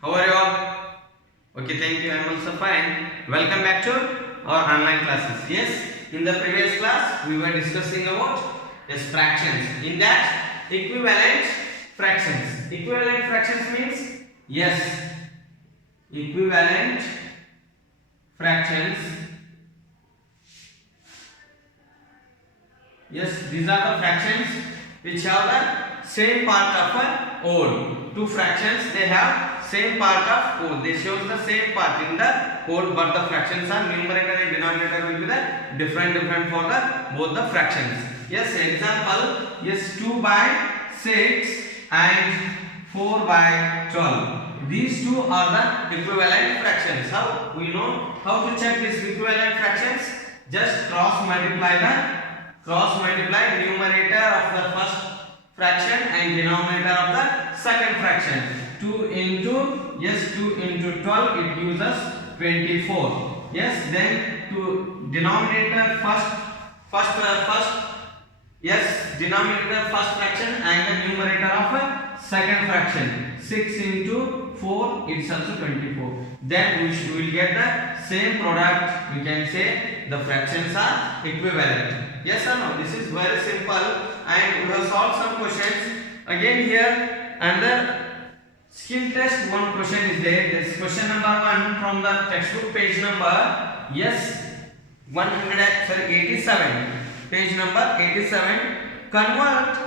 How are you all? Okay, thank you. I'm also fine. Welcome back to our online classes. Yes, in the previous class we were discussing about fractions. In that, equivalent fractions. Equivalent fractions means yes, equivalent fractions. Yes, these are the fractions which have the same part of a whole. Two fractions they have same part of whole. They shows the same part in the whole, but the fractions are numerator and denominator will be the different for the both the fractions. Yes, example. Yes, 2 by 6 and 4 by 12. These two are the equivalent fractions. How we know how to check these equivalent fractions? Just cross multiply numerator of the first fraction and denominator of the second fraction. 2 into 12 it gives us 24. Yes, then to denominator denominator first fraction and the numerator of a second fraction. 6 into 4 it's also 24. Then we will get the same product. We can say the fractions are equivalent. Yes or no? This is very simple, and we have solved some questions. Again here under skill test one question is there. This question number 1 from the textbook page number 87. Page number 87. Convert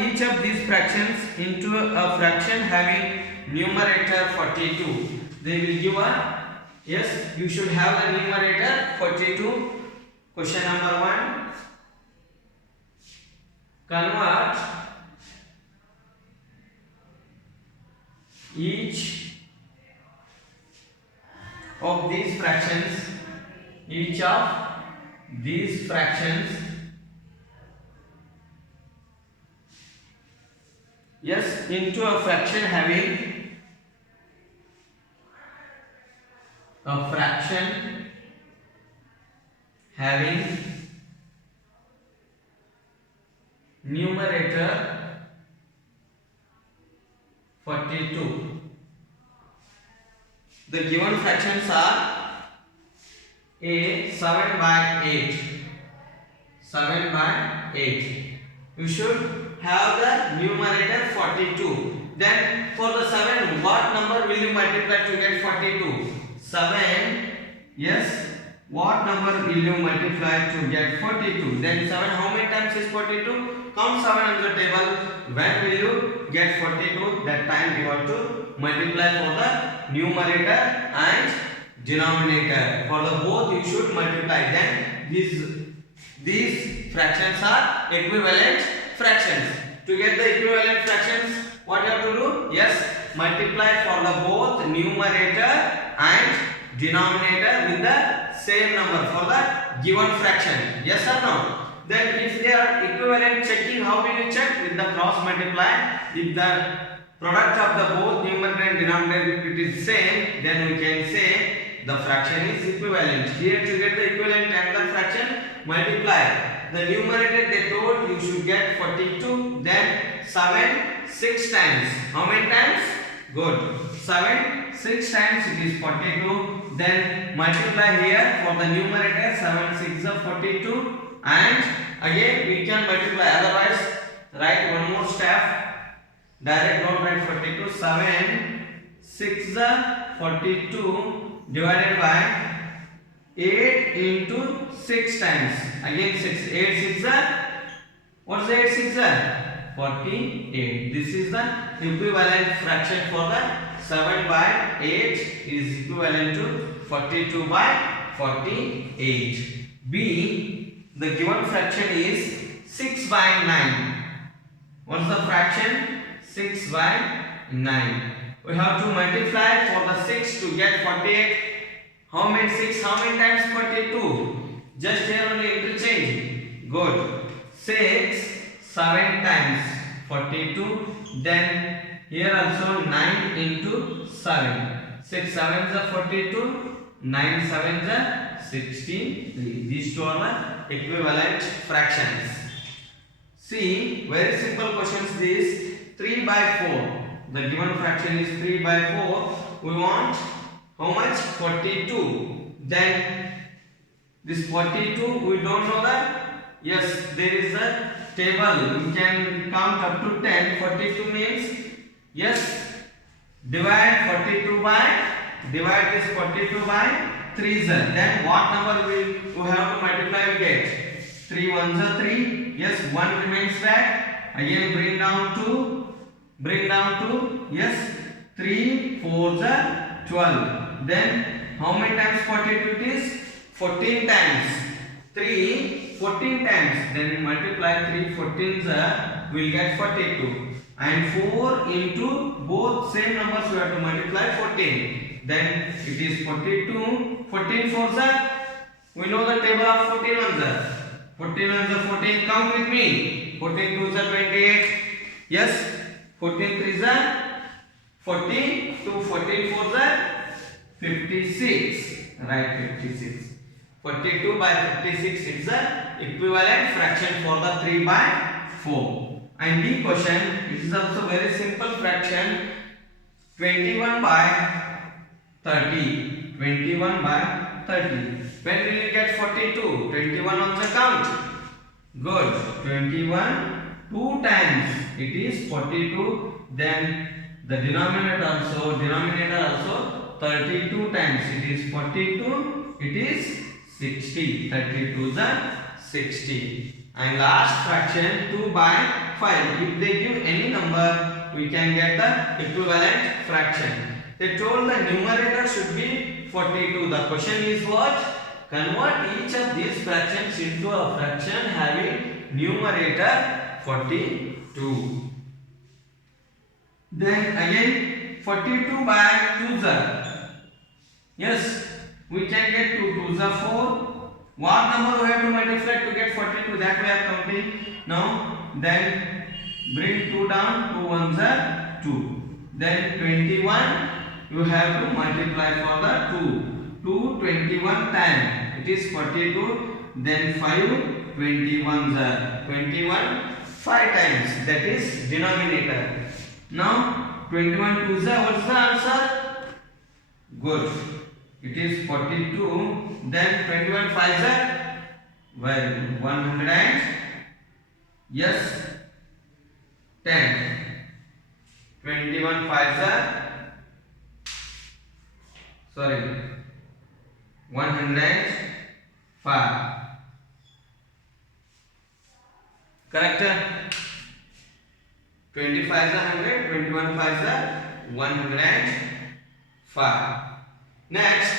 each of these fractions into a fraction having numerator 42. They will give a you should have the numerator 42. Question number 1. Convert each of these fractions into a fraction having numerator 42. The given fractions are A 7 by 8. You should have the numerator 42. Then for the 7, what number will you multiply to get 42? 7. Yes. What number will you multiply to get 42? Then 7, how many times is 42? Count 7 on the table. When will you get 42? That time you have to multiply for the numerator and denominator. For the both you should multiply. Then these fractions are equivalent fractions. To get the equivalent fractions, what you have to do? Yes, multiply for the both numerator and denominator with the same number for the given fraction. Yes or no? Then if they are equivalent, checking how will you check? With the cross multiply. If the product of the both numerator and denominator it is same, then we can say the fraction is equivalent. Here to get the equivalent another fraction, multiply the numerator. They told you should get 42. Then 7 6 times. How many times? Good. 7 6 times it is 42. Then multiply here for the numerator. 7 6 are 42. And again we can multiply. Otherwise, write one more step. Direct don't write 42. 7 6 are 42 divided by 8 into 6 times. Again 6. 8 6 are, what's the 8 6 are? 48. This is the equivalent fraction for the 7 by 8 is equivalent to 42 by 48. B. The given fraction is 6 by 9. What's the fraction? 6 by 9. We have to multiply for the 6 to get 48. How many 6? How many times 42? Just here only interchange. Good. 6 7 times 42. Then here also 9 into 7. 6 7s are 42. 9 7s are 16. These two are the equivalent fractions. See, very simple questions. This 3 by 4. the given fraction is 3 by 4. We want how much? 42. Then this 42, we don't know that. Yes, there is a table. We can count up to 10. 42 means, yes, divide this 42 by 3. Then what number we have to multiply? We get 3 ones are 3. Yes, 1 remains back. Again bring down 2. Yes, 3 4s are 12. Then how many times 42 it is? 14 times. 3 14 times. Then multiply 3 14s will get 42. And 4 into both same numbers we have to multiply 14. Then it is 42. 14 4s are, we know the table of 14 ones are. 14 ones are 14. Count with me. 14 2s are 28. Yes. 14 3s are 40. 2 14 4s are 56. Right, 56. 42 by 56 is the equivalent fraction for the 3 by 4. And D question, it is also very simple fraction. 21 by 30. 21 by 30. When will you get 42? 21 on the count. Good. 21 2 times it is 42. Then the denominator also 32 times it is 42. It is 60. 32 is 60. And last fraction 2 by 5. If they give any number, we can get the equivalent fraction. They told the numerator should be 42. The question is what? Convert each of these fractions into a fraction having numerator 42. Then again 42 by 2s. Yes, we can get 2 2s are 4. What number we have to multiply to get 42? That we are counting now. Then bring 2 down. 2 1s are 2. Then 21 you have to multiply for the 2. 2 21 times it is 42. Then 5 21s are 21 5 times, that is denominator. Now 21 2s are, what's the answer? Good. It is 42. Then 21 5s are, well, 100 and, yes, 10. 21 5s are, sorry, 105. Correct? 25 is 100, 21 5s are 105. Next,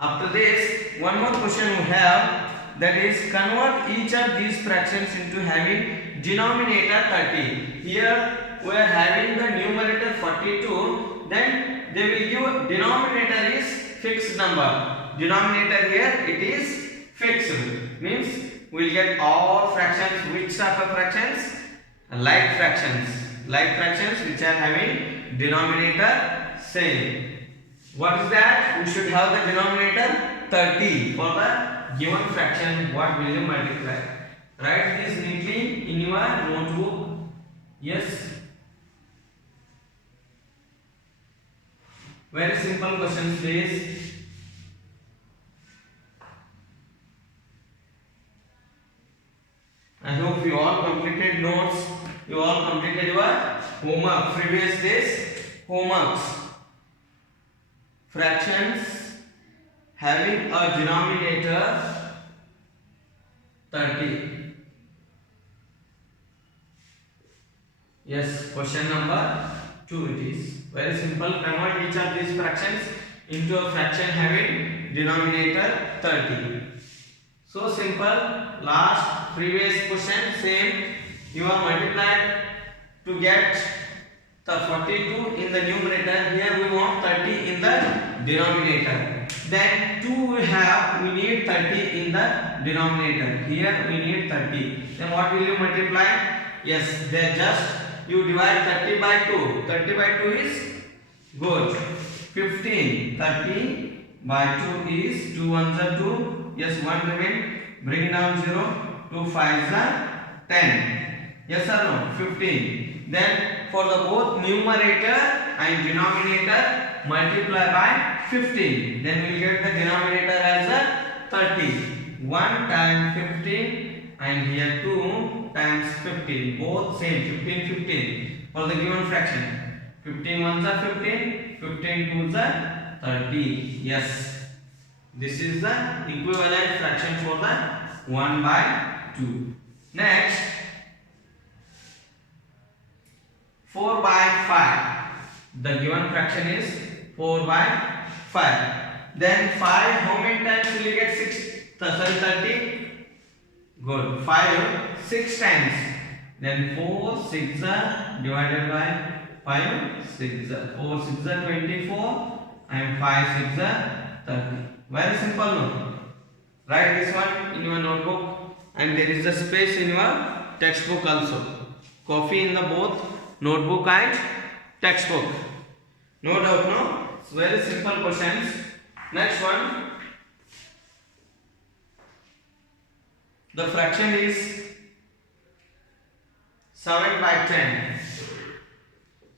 after this, one more question we have, that is convert each of these fractions into having denominator 30. Here we are having the numerator 42, then they will give denominator is fixed number. Denominator here it is fixed, means we will get all fractions. Which type of fractions? Like fractions. Like fractions which are having denominator same. What is that? We should have the denominator 30 for the given fraction. What will you multiply? Write this neatly in your notebook. Yes. Very simple questions, please. I hope you all completed notes. You all completed your homework. Previous days homeworks. Fractions having a denominator 30. Yes, question number 2 it is. Very simple. Convert each of these fractions into a fraction having denominator 30. So simple. Last previous question same. You are multiplied to get the 42 in the numerator. Here we want 30 in the denominator. Then 2 we need 30 in the denominator. Here we need 30. Then what will you multiply? Yes, then just you divide 30 by 2. 30 by 2 is good. 15. 30 by 2 is 2 ones are 2. Yes, 1 remain. Bring down 0. 2 5s are 10. Yes or no? 15. Then for the both numerator and denominator multiply by 15. Then we will get the denominator as a 30. 1 times 15 and here 2 times 15. Both same 15 15 for the given fraction. 15 ones are 15, 15 twos are 30. Yes. This is the equivalent fraction for the 1 by 2. Next, 4 by 5. The given fraction is 4 by 5. Then 5, how many times will you get 30? Good. 5, 6 times. Then 4, 6 are divided by 5, 6 are. 4, 6 are 24 and 5, 6 are 30. Very simple, no? Write this one in your notebook, and there is a space in your textbook also. Copy in the both notebook and textbook. No doubt, no? It's very simple questions. Next one. The fraction is 7 by 10.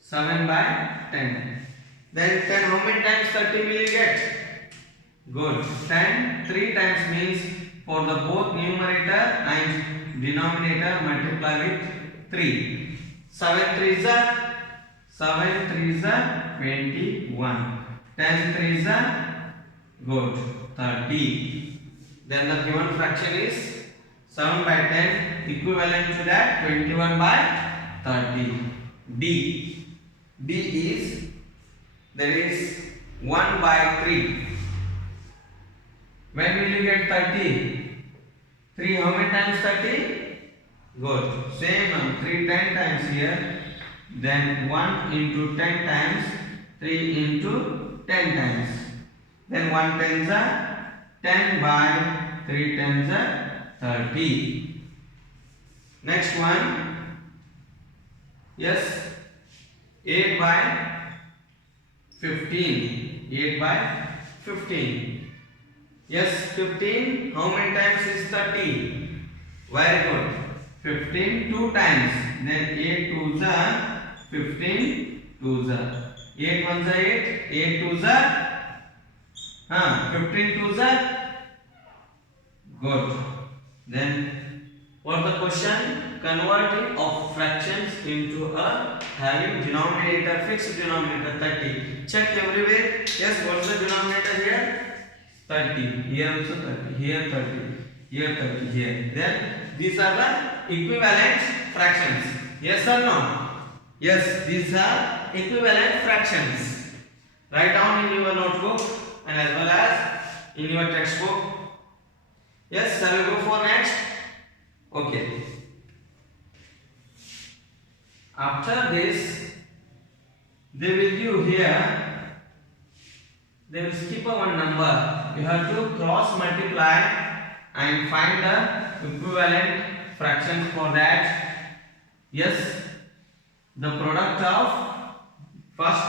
7 by 10. Then 10, how many times 30 will you get? Good. 10, 3 times means for the both numerator and denominator multiply with 3. 7 3s are 21. 10 3s are good 30. Then the given fraction is 7 by 10 equivalent to that 21 by 30. D is there is 1 by 3. When will you get 30? 3 how many times 30? Good. Same number 3 10 times here. Then 1 into 10 times 3 into 10 times. Then 1 tens are 10 by 3 tens are 30. Next one. Yes. 8 by 15. 8 by 15. Yes, 15. How many times is 30? Very good. 15 2 times. Then 8 twos are 15 twos are. 8 ones are 8. 8 twos are 15 twos are good. Then what the question? Converting of fractions into a having denominator, fixed denominator 30. Check everywhere. Yes, what's the denominator here? 30. Here also 30. Here 30. Here 30. Here. Then these are the equivalent fractions. Yes or no? Yes, these are equivalent fractions. Write down in your notebook and as well as in your textbook. Yes, shall we go for next? Okay. After this, they will give here. They will skip a one number. You have to cross multiply and find the equivalent fraction for that. Yes, the product of first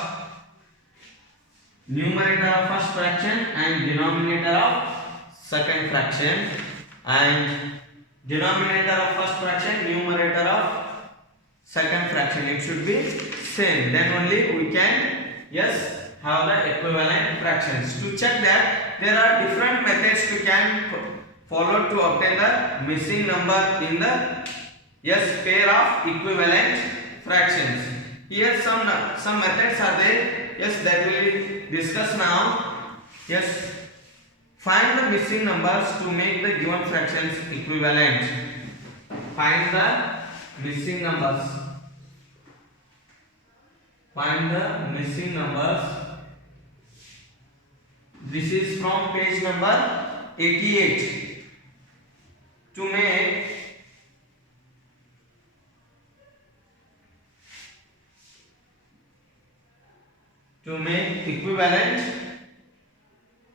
numerator of first fraction and denominator of second fraction, and denominator of first fraction, numerator of second fraction, it should be same. Then only we can have the equivalent fractions. To check that, there are different methods you can follow to obtain the missing number in the pair of equivalent fractions. Here some methods are there. That we will discuss now. Find the missing numbers to make the given fractions equivalent. Find the missing numbers. Find the missing numbers. This is from page number 88. To make equivalent,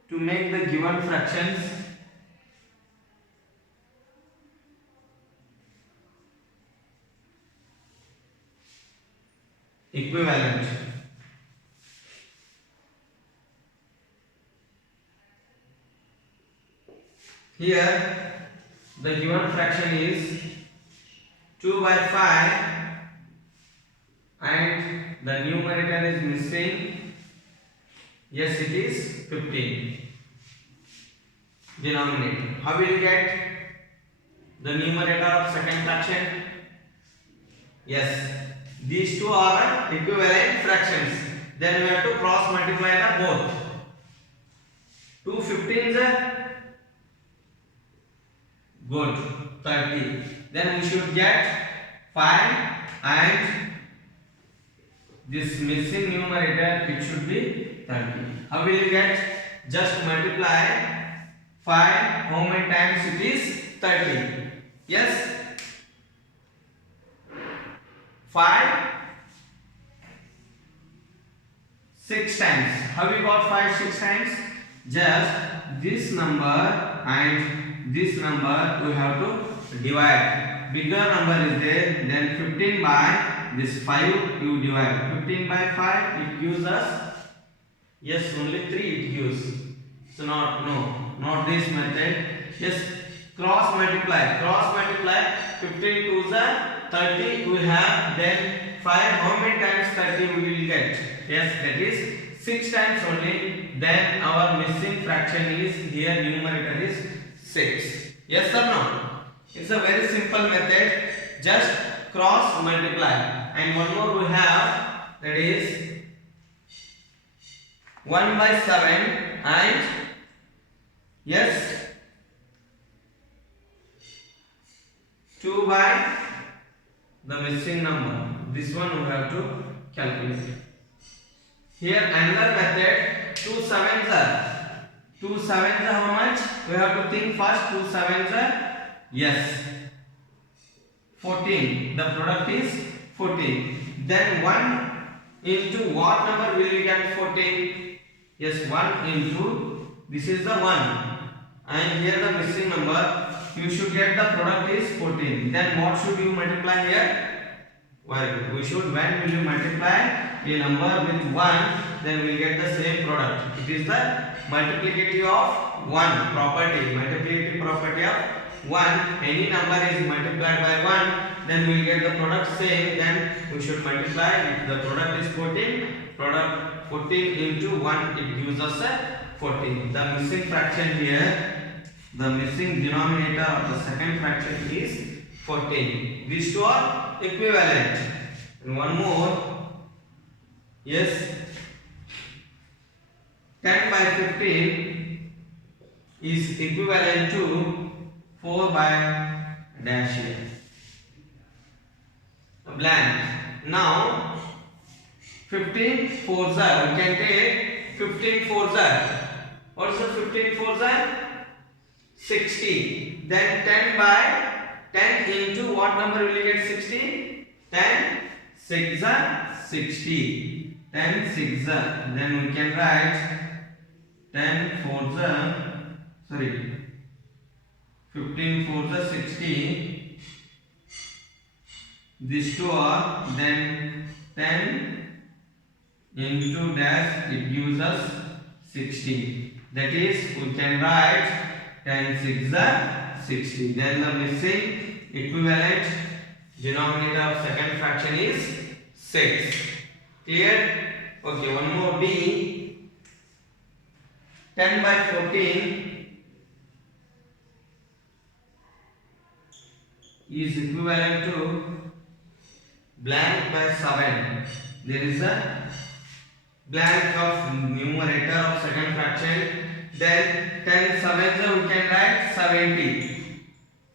to make the given fractions equivalent. Here the given fraction is 2 by 5 and the numerator is missing. Yes, it is 15. Denominator. How will you get the numerator of second fraction? Yes, these two are equivalent fractions. Then we have to cross multiply the both. 2 15s are good, 30. Then we should get 5 and this missing numerator, it should be 30. How will you get? Just multiply 5, how many times it is? 30. Yes, 5 6 times. How we got 5 6 times? Just this number and this number we have to divide. Bigger number is there, then 15 by this 5 you divide. 15 by 5 it gives us, yes, only 3 it gives. So not this method. Yes, cross multiply. 15 to the 30 we have, then 5, how many times 30 we will get? Yes, that is 6 times only. Then our missing fraction is here, numerator is 6. Yes or no? It's a very simple method. Just cross multiply. And one more we have, that is 1 by 7 and yes 2 by the missing number. This one we have to calculate. Here another method, 2 sevens are. 2 sevens are how much? We have to think first. 2 sevens are, yes, 14. The product is 14. Then 1 into what number will you get 14? Yes, 1 into, this is the 1. And here the missing number, you should get the product is 14. Then what should you multiply here? Well, we should, when will you multiply a number with 1, then we will get the same product. It is the multiplicative of 1 property. Multiplicative property of 1. Any number is multiplied by 1, then we will get the product same. Then we should multiply. If the product is 14, product 14 into 1, it gives us a 14. The missing fraction here, the missing denominator of the second fraction is 14. These two are equivalent. And one more, yes, 10 by 15 is equivalent to 4 by dash here. Blank. Now 15 fours are, we can take 15 fours are. What is the 15 fours are? 60. Then 10 by 10 into what number will you get 60? 10 6 are 60. 10 6 are. Then we can write 10 4s are, sorry, 15 4s are 60. These two are, then 10 into dash, it gives us 60. That is, we can write 10 6 are 60. Then the missing equivalent denominator of second fraction is 6. Clear? Okay, one more B. 10 by 14 is equivalent to blank by 7. There is a blank of numerator of second fraction. Then 10 sevens we can write 70.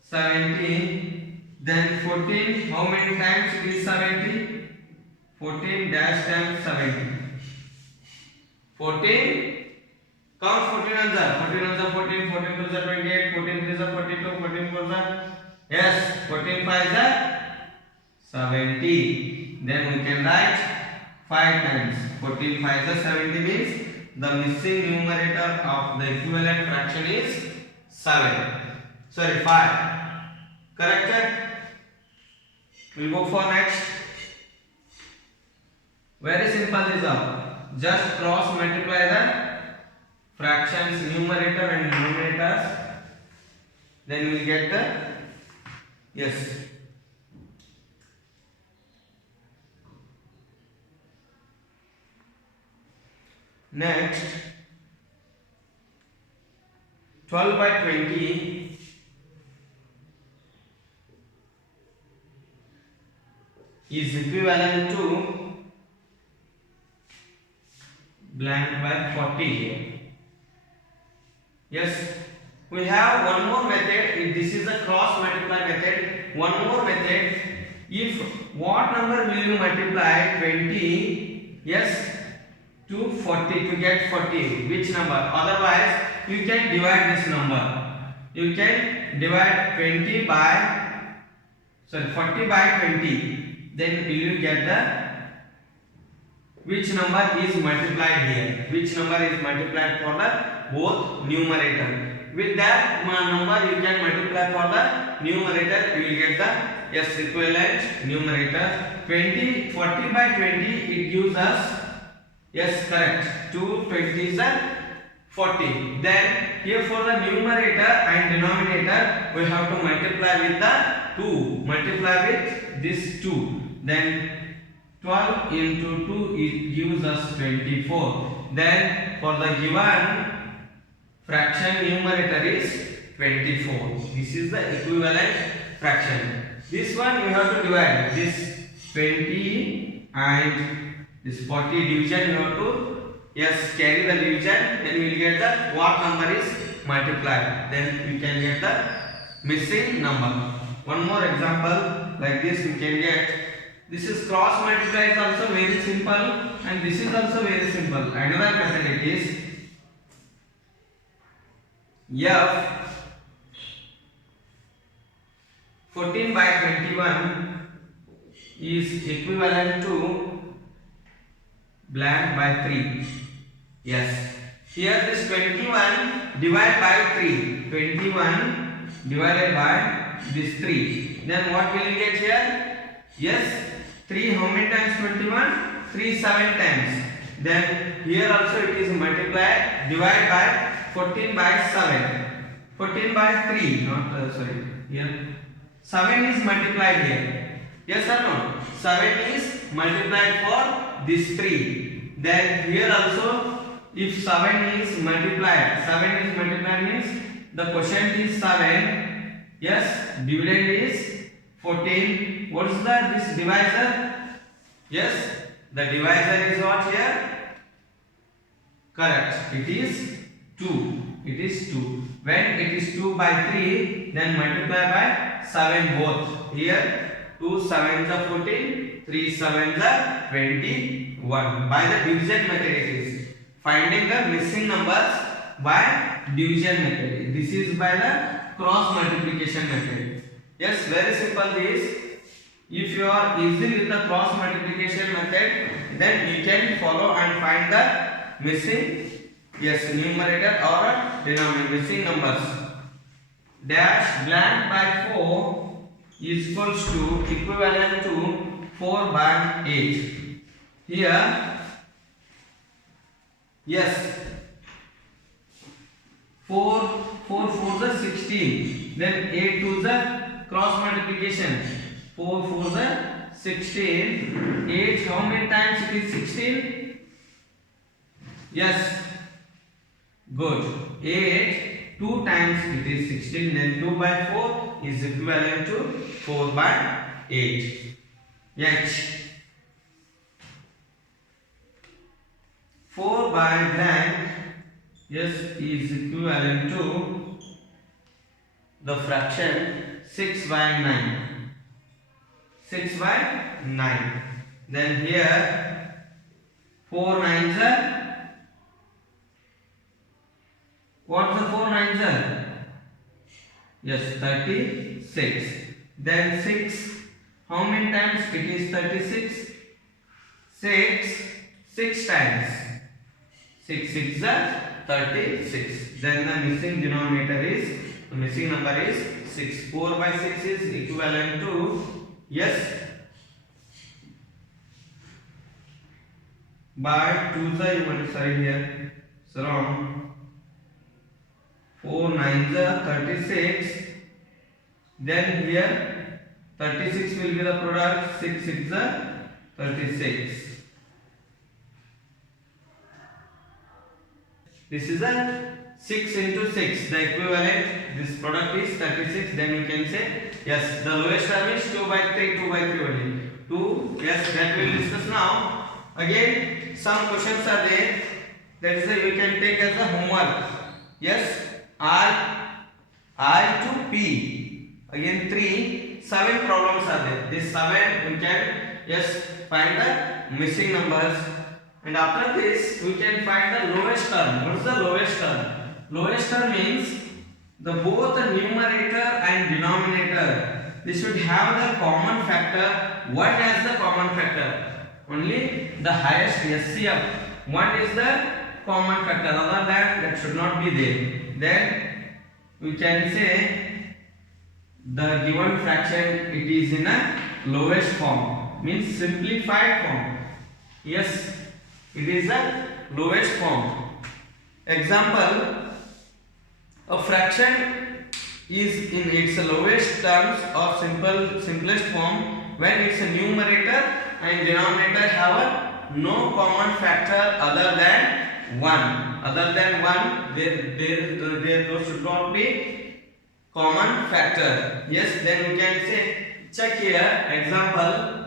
70. Then 14, how many times it is 70? 14 dash times 70. 14. Count 14 ones are 14 ones are 14, 14 twos are 28, 14 threes are 42, 14 fours are, yes, 14 fives are 70. Then we can write 5 times. 14 fives are 70 means the missing numerator of the equivalent fraction is 7. Sorry, 5. Correct? We'll go for next. Very simple is up. Just cross multiply the fractions, numerator and denominators. Then we will get the, yes, Next, 12 by 20 is equivalent to blank by 40. Yes, we have one more method. This is a cross multiply method. One more method. If what number will you multiply 20? Yes, to 40 to get 40. Which number? Otherwise, you can divide this number. You can divide 40 by 20. Then will you get the which number is multiplied here? Which number is multiplied for the both numerator? With that number you can multiply for the numerator. You will get the equivalent numerator. 40 by 20 it gives us correct. 220 is 40. Then here for the numerator and denominator we have to multiply with the 2. Multiply with this 2. Then 12 into 2 it gives us 24. Then for the given fraction numerator is 24. This is the equivalent fraction. This one you have to divide. This 20 and this 40 division you have to carry the division. Then you will get the what number is multiplied. Then you can get the missing number. One more example like this you can get. This is cross multiply is also very simple and this is also very simple. Another method it is F 14 by 21 is equivalent to blank by 3. Yes. Here this 21 divided by 3. 21 divided by this 3. Then what will you get here? Yes. 3 how many times 21? 3 7 times. Then here also it is multiplied divide by 14 by 7. 14 by 3 not sorry here 7 is multiplied here. Yes or no? 7 is multiplied for this 3. Then here also if 7 is multiplied means the quotient is 7. Yes, dividend is 14. What is this divisor? Yes, the divisor is what here? Correct. It is 2. It is 2. When it is 2 by 3, then multiply by 7 both. Here 2 7s are 14, 3 7s are 21. By the division method it is. Finding the missing numbers by division method. This is by the cross multiplication method. Yes, very simple this. If you are easy with the cross multiplication method, then you can follow and find the missing numerator or denominator missing numbers. Dash blank by 4 is equals to equivalent to 4 by 8. Here, yes, 4 4 the 16. Then 8 to the cross multiplication. 4 4 the 16. 8 how many times it is 16? Yes. Good. 8 2 times it is 16. Then 2 by 4 is equivalent to 4 by 8. H 4 by blank is equivalent to the fraction 6 by 9. 6 by 9. Then here 4 9s are what's the 4 9s are? Yes, 36. Then 6 how many times it is 36? 6 times. 6 6 are 36. Then the missing denominator is the missing number is 6. 4 by 6 is equivalent to by 2 you multiply here. So wrong. 4 9s are 36. Then here 36 will be the product. 6 6 are 36. This is a 6 into 6. The equivalent, this product is 36. Then we can say, yes, the lowest term is 2 by 3, 2 by 3 only. 2, yes, that we will discuss now. Again, some questions are there. That is why we can take as a homework. Yes, I to P. Again, 3, 7 problems are there. This 7 we can, yes, find the missing numbers. And after this, we can find the lowest term. What is the lowest term? Lowest term means the both the numerator and denominator, they should have the common factor. What has the common factor? Only the highest SCF. One is the common factor. Other than that should not be there. Then we can say the given fraction, it is in a lowest form. Means simplified form. Yes, it is the lowest form. Example, a fraction is in its lowest terms of simplest form when its numerator and denominator have a no common factor other than 1. Other than 1, there should not be common factor. Yes, then we can say, check here, example,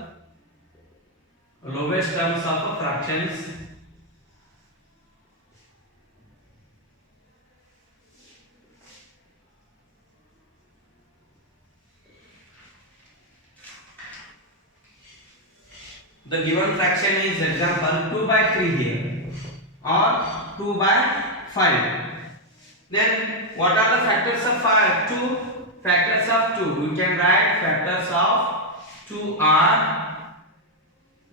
lowest terms of fractions. The given fraction is example 2 by 3 here or 2 by 5. Then what are the factors of 5? 2 factors of 2. We can write factors of 2 are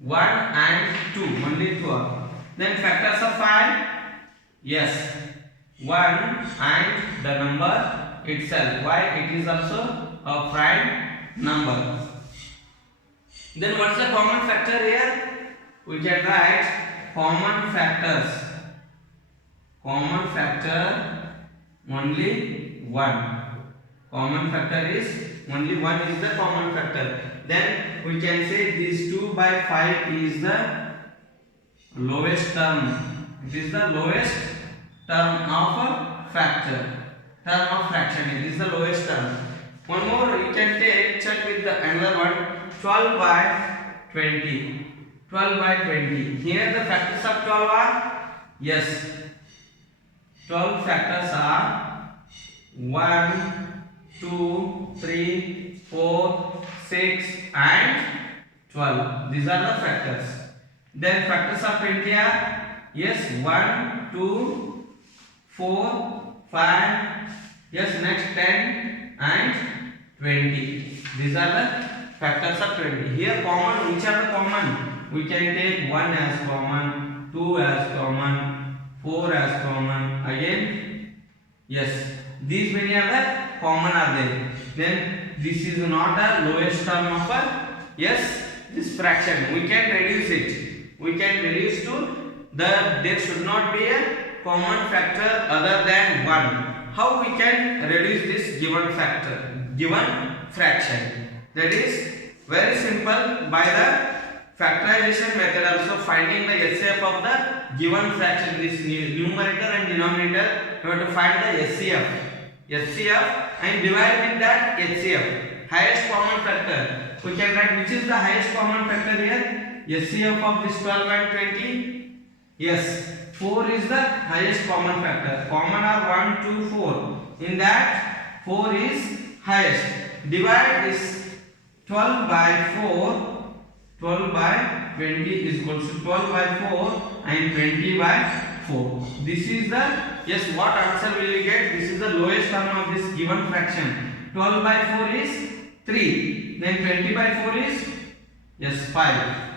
1 and 2. Only 2 are. Then factors of 5. Yes, 1 and the number itself. Why? It is also a prime number. Then what's the common factor here? We can write common factors. Common factor only 1. Common factor is only 1 is the common factor. Then we can say this 2 by 5 is the lowest term. It is the lowest term of a factor. Term of fraction. It is the lowest term. One more you can check with the another one. 12 by 20. 12 by 20. Here the factors of 12 are, yes, 12 factors are 1, 2, 3, 4, 6 and 12. These are the factors. Then factors of 20 are, yes, 1, 2, 4, 5, yes, next 10 and 20. These are the factors of 20. Here common, which are the common? We can take 1 as common, 2 as common, 4 as common. Again, yes, these many are the common are there. Then this is not a lowest term of a, yes, this fraction. We can reduce it. We can reduce to there should not be a common factor other than 1. How we can reduce this given factor, given fraction? That is very simple. By the factorization method also, finding the SCF of the given fraction, this numerator and denominator, we have to find the SCF and divide with that HCF, highest common factor. We can write which is the highest common factor here. SCF of this 12 and 20. Yes, 4 is the highest common factor. Common are 1, 2, 4. In that 4 is highest. Divide this 12 by 4, 12 by 20 is equal to 12 by 4 and 20 by 4. This is the, yes, what answer will you get? This is the lowest term of this given fraction. 12 by 4 is 3. Then 20 by 4 is, yes, 5.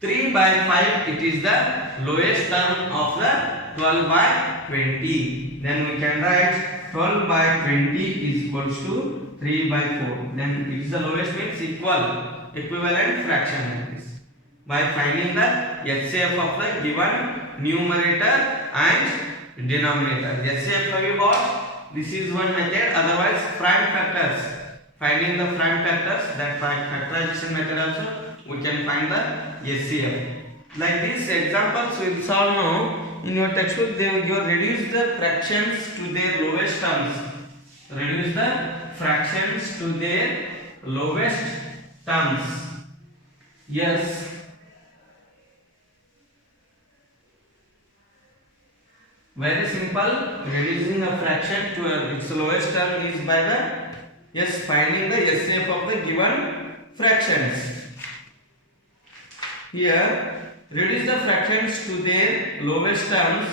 3 by 5, it is the lowest term of the 12 by 20. Then we can write 12 by 20 is equals to 3 by 4. Then it is the lowest, means equivalent fraction like this. By finding the HCF of the given numerator and denominator. HCF have you got? This is one method. Otherwise, prime factors. Finding the prime factors, that factorization method also we can find the HCF. Like this examples we will solve now. in your textbook they will give reduce the fractions to their lowest terms. Reduce the fractions to their lowest terms. Yes. Very simple. Reducing a fraction to its lowest term is by the finding the SCF of the given fractions. Here, reduce the fractions to their lowest terms.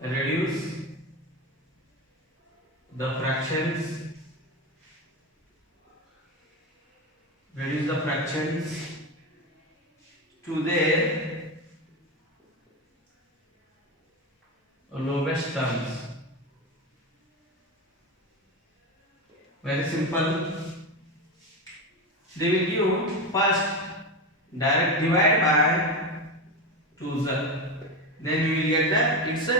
Reduce the fractions. Reduce the fractions to their lowest terms. Very simple. They will give first direct divide by 2, then you will get the its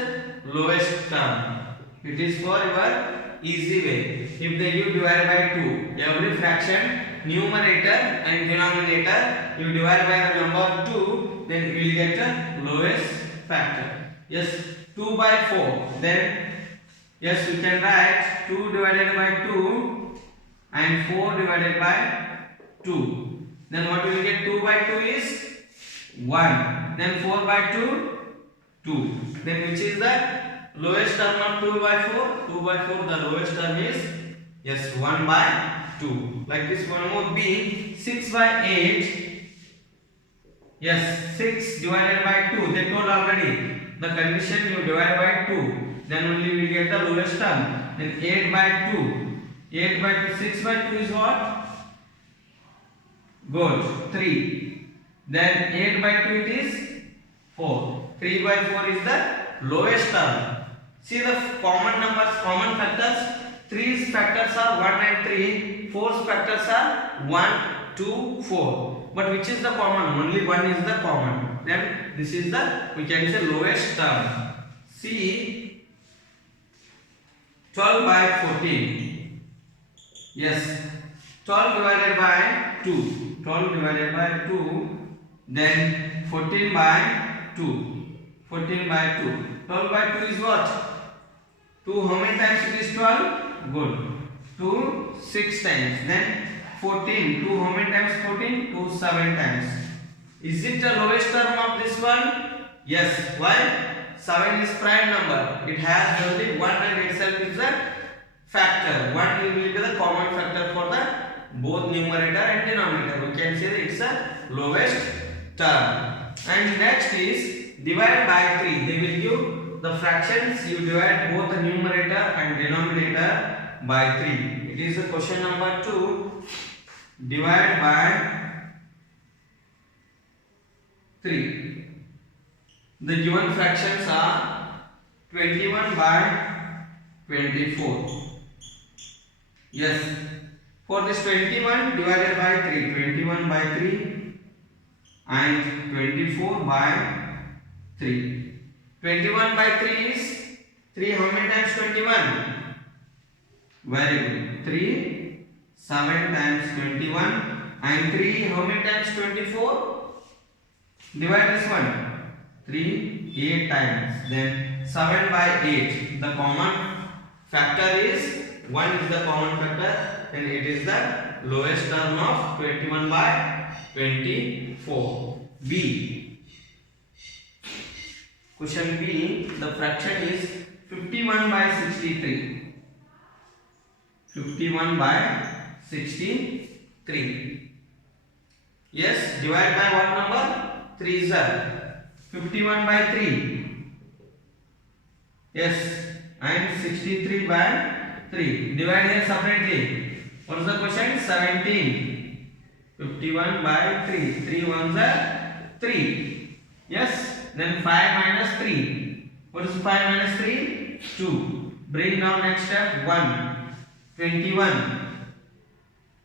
lowest term. It is for your easy way. If they give divide by 2, every fraction numerator and denominator you divide by the number 2, then you will get the lowest factor. Yes, 2 by 4. Then yes, we can write 2 divided by 2 and 4 divided by 2. Then what we will get? 2 by 2 is 1. Then 4 by 2, 2. Then which is the lowest term of 2 by 4? 2 by 4, the lowest term is 1 by 2. Like this one more be 6 by 8. Yes, 6 divided by 2. They told already. The condition you divide by 2, then only we get the lowest term. Then 8 by 2. 8 by 2, 6 by 2 is what? Good, 3. Then 8 by 2 it is 4. 3 by 4 is the lowest term. See the common numbers, common factors. 3's factors are 1 and 3. 4's factors are 1, 2, 4. But which is the common? Only 1 is the common. Then this is the, we can say, lowest term. See 12 by 14. Yes, 12 divided by 2. 12 divided by 2. Then 14 by 2. 14 by 2. 12 by 2 is what? 2, how many times it is 12? Good. 2, 6 times. Then 14. 2, how many times 14? 2, 7 times. Is it the lowest term of this one? Yes. Why? 7 is prime number. It has only 1 and itself is the factor. 1 will be the common factor for the both numerator and denominator. We can say that it's the lowest term. And next is divide by 3. They will give the fractions. You divide both the numerator and denominator by 3. It is the question number 2. Divide by 3. The given fractions are 21 by 24. Yes. For this 21 divided by 3. 21 by 3 and 24 by 3. 21 by 3 is 3. How many times 21? Very good. 3, 7 times 21 and 3, how many times 24? Divide this one. 3, 8 times. Then 7 by 8. The common factor is 1 is the common factor and it is the lowest term of 21 by 24. B. Question B. The fraction is 51 by 63. 51 by 63. Yes, divide by what number? 3 is 51 by 3. Yes, and 63 by 3. Divide here separately. What is the question? 17. 51 by 3. 3 ones are 3. Yes, then 5 minus 3. What is 5 minus 3? 2. Bring down next step 1. 21.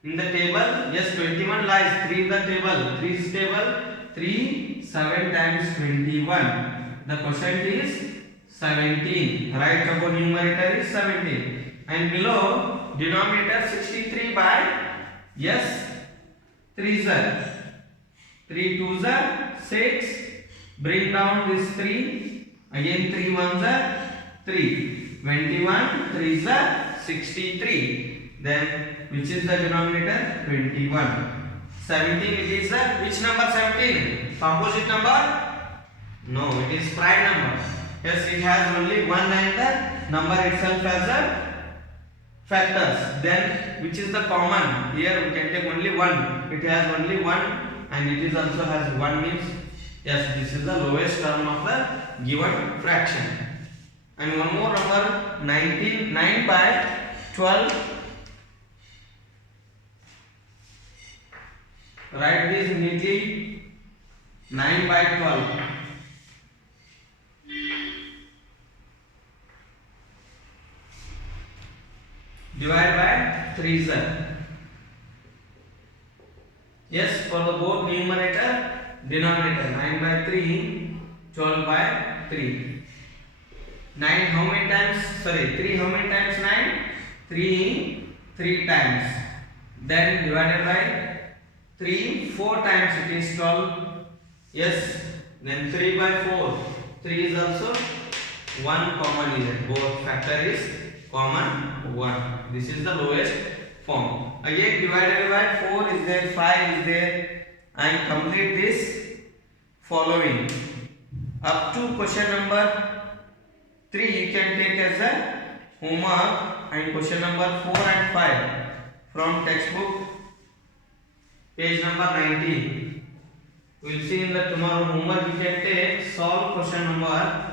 In the table, yes, 21 lies. 3 in the table. 3 is table. 3, 7 times 21. The quotient is 17. Right above numerator is 17. And below denominator 63 by, yes, 3 is 3 2s are 6. Bring down this 3. Again 3 ones are 3. 21, 3 are 63. Then which is the denominator? 21. 17, it is the which number? 17. Composite number? No, it is prime number. Yes, it has only 1 and the number itself has a factors. Then which is the common? Here we can take only 1. It has only 1 and it is also has 1 means yes, this is the lowest term of the given fraction. And one more number, 19, 9 by 12. Write this neatly. 9 by 12. Divide by 3 sir. Yes, for the both numerator, denominator. 9 by 3, 12 by 3. 9 how many times? Sorry, 3 how many times 9? 3 times. Then divided by 3 4 times it is 12. Yes, then 3 by 4. 3 is also 1 common is it. Both factor is common 1. This is the lowest form. Again divided by 4 is there, 5 is there, and complete this following up to question number 3 you can take as a homework, and question number 4 and 5 from textbook page number 19. We will see in the tomorrow homework. You can take solve question number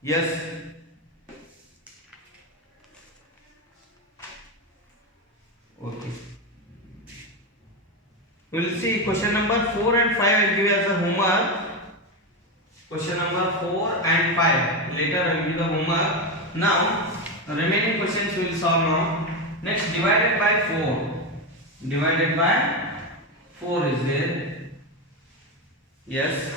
yes. Okay. We will see question number 4 and 5 I will give as a homework. Question number 4 and 5 later I will give the homework. Now remaining questions we will solve now. Next, divided by 4. Divided by 4 is there. Yes.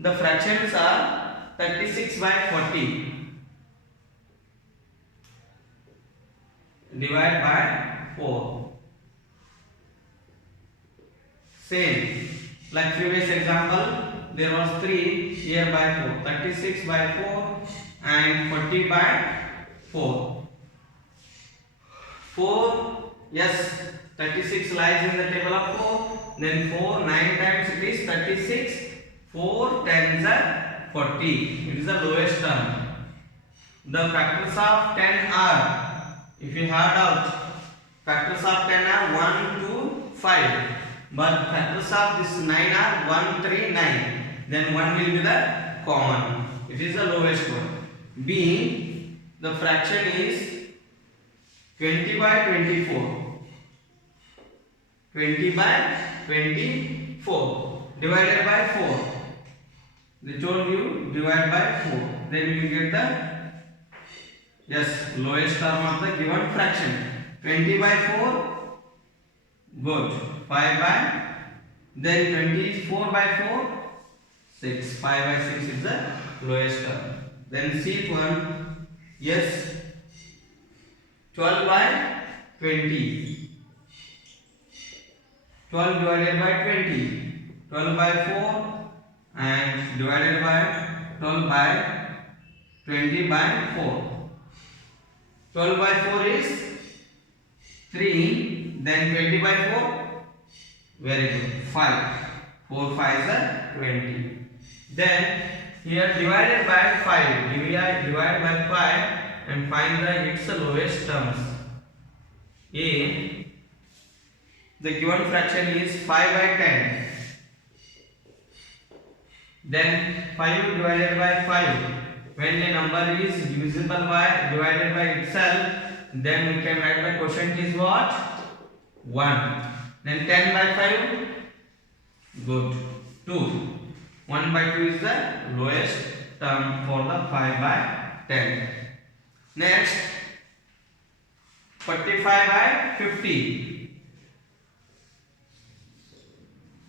The fractions are 36 by 40. Divide by 4. Same. Like previous example, there was 3 here by 4. 36 by 4 and 40 by 4. 4, yes, 36 lies in the table of 4. Then 4, 9 times it is 36. 4 tens are 40. It is the lowest term. The factors of 10 are, if you heard out, factors of 10 are 1, 2, 5. But factors of this 9 are 1, 3, 9. Then 1 will be the common. It is the lowest one. B, the fraction is 20 by 24. 20 by 24 divided by 4. They told you divide by 4. Then you get the lowest term of the given fraction. 20 by 4. Good. 5 by. Then 24 by 4. 6. 5 by 6 is the lowest term. Then C one. Yes. 12 by 20. 12 divided by 20. 12 by 4 and divided by 12 by 20 by 4. 12 by 4 is 3. Then 20 by 4. Very good. 5. 4 5s are 20. Then here divided by 5. Divide by 5 and find its lowest terms. A. The given fraction is 5 by 10. Then 5 divided by 5. When a number is divisible by divided by itself, then we can write the quotient is what? 1. Then 10 by 5. Good. 2. 1 by 2 is the lowest term for the 5 by 10. Next, 45 by 50.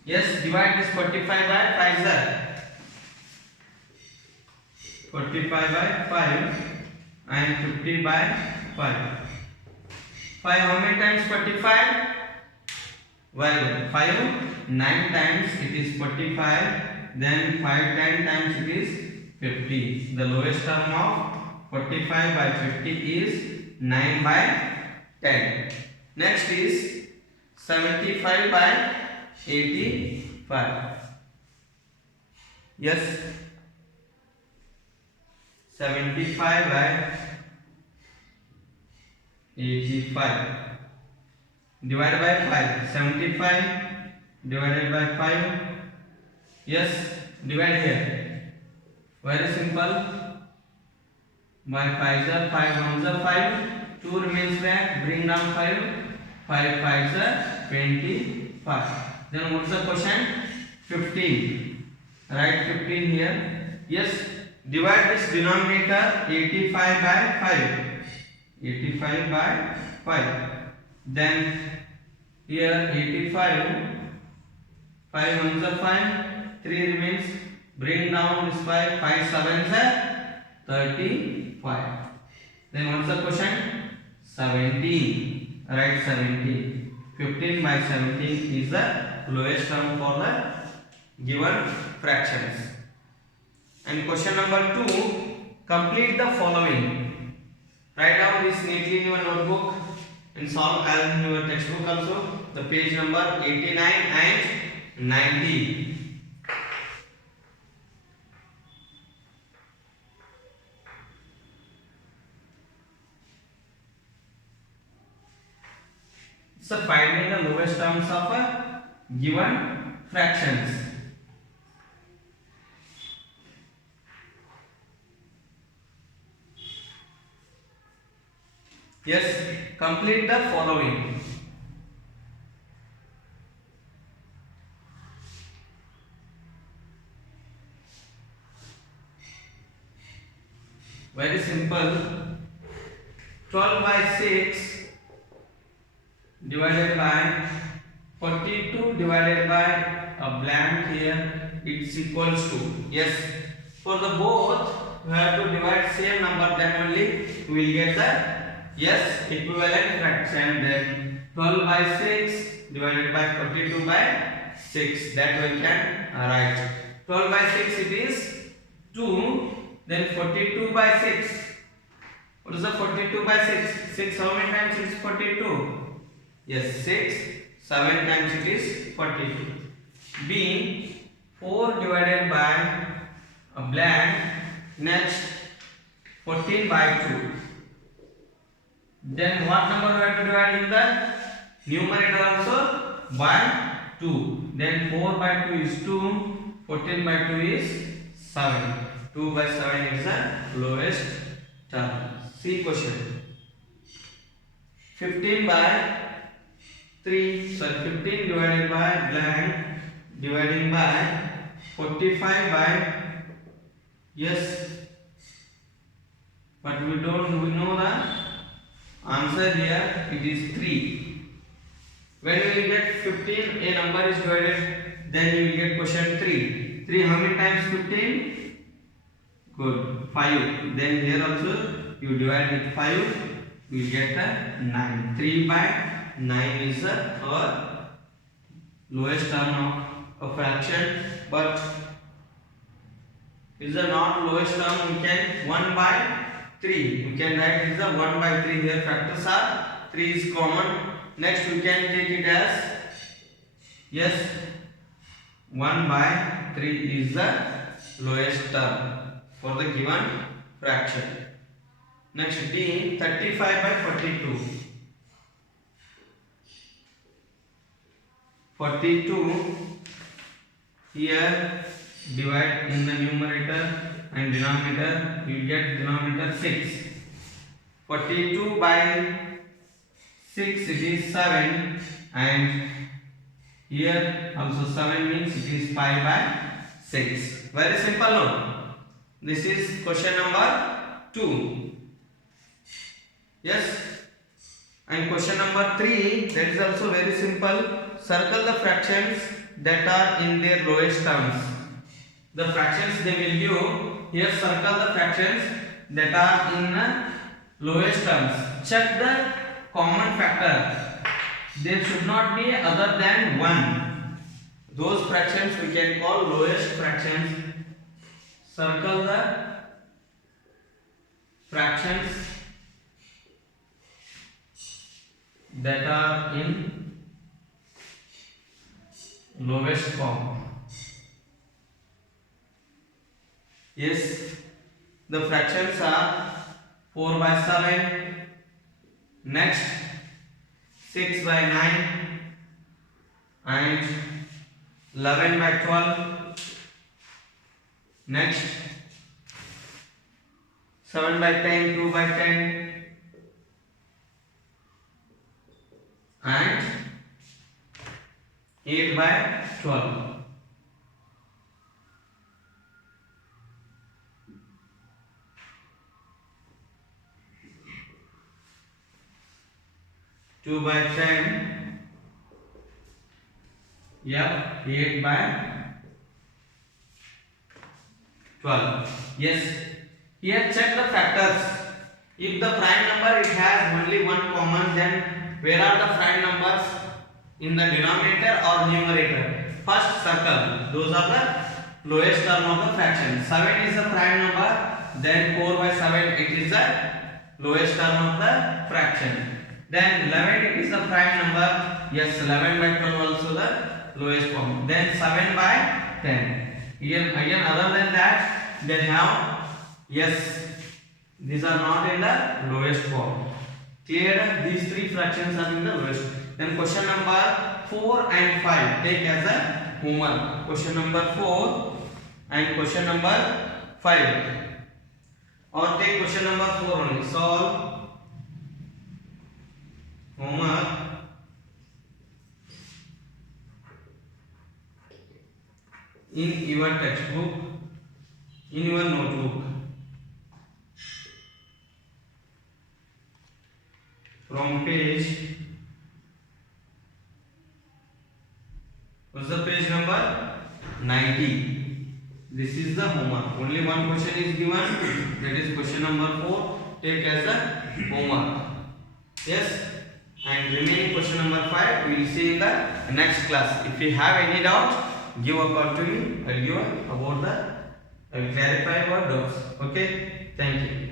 Yes, divide this 45 by 5 sir. 45 by 5 and 50 by 5. 5 how many times 45? Well, 5 9 times it is 45, then 5 10 times it is 50. The lowest term of 45 by 50 is 9 by 10. Next is 75 by 85. Yes, 75 by 85 divided by 5. 75 divided by 5. Yes, divide here. Very simple. By 5 is 5, 1 is 5. 2 remains back. Bring down 5. 5 5 is 25. Then what's the question? 15. Write 15 here. Yes, divide this denominator 85 by 5. 85 by 5. Then here 85. 5 1 is 5. 3 remains. Bring down this 5. 5 7 is 35. Then what's the question? 17. Write 17. 15 by 17 is the lowest term for the given fractions. And question number 2. Complete the following. Write down this neatly in your notebook and solve as in your textbook also. The page number 89 and 90. So finding the lowest terms of a given fractions. Yes, complete the following. Very simple. 12 by 6 divided by 42 divided by a blank here, it's equals to. Yes, for the both we have to divide same number, then only we will get the yes equivalent fraction. Then 12 by 6 divided by 42 by 6, that we can write. 12 by 6 it is 2. Then 42 by 6. What is the 42 by 6? 6 how many times it is 42? Yes, 6. 7 times it is 42. B. 4 divided by a blank. Next 14 by 2. Then what number we have to divide in the numerator also? By 2. Then 4 by 2 is 2. 14 by 2 is 7. 2 by 7 is the lowest term. See question. 15 by 3. So 15 divided by blank dividing by 45 by yes. But we know the answer here. It is 3. When we will get 15, a number is divided, then you will get question 3. 3 how many times 15? Good. 5. Then here also you divide with 5, you will get the 9. 3 by 9 is our lowest term of a fraction, but is the not lowest term. We can 1 by 3. We can write it as 1 by 3. Here factors are 3 is common. Next we can take it as yes 1 by 3 is the lowest term for the given fraction. Next D. 35 by 42. 42 here divide in the numerator and denominator, you get denominator 6. 42 by 6 it is 7, and here also 7 means it is 5 by 6. Very simple, no? This is question number 2. Yes. And question number 3, that is also very simple. Circle the fractions that are in their lowest terms. The fractions they will give here, circle the fractions that are in lowest terms. Check the common factor. There should not be other than 1. Those fractions we can call lowest fractions. Circle the fractions that are in lowest form. Yes, the fractions are 4 by 7, next 6 by 9 and 11 by 12, next 7 by 10, 2 by 10 and 8 by 12. 2 by 10, yep, 8 by 12. Yes, here check the factors. If the prime number it has only one common, then where are the prime numbers? In the denominator or numerator? First circle, those are the lowest term of the fraction. 7 is the prime number, then 4 by 7 it is the lowest term of the fraction. Then 11 it is the prime number. Yes, 11 by 12 also the lowest form. Then 7 by 10. Again other than that they have, yes, these are not in the lowest form. Clear? These three fractions are in the lowest. Then question number 4 and 5 take as a homework. Question number 4 and question number 5. Or take question number 4 only. Solve homework in your textbook, in your notebook, from page, what's the page number? 90. This is the homework. Only one question is given, that is question number 4. Take as a homework. Yes. And remaining question number 5 we will see in the next class. If you have any doubt, give a call to me. I will give about the, I will clarify your doubts. Okay. Thank you.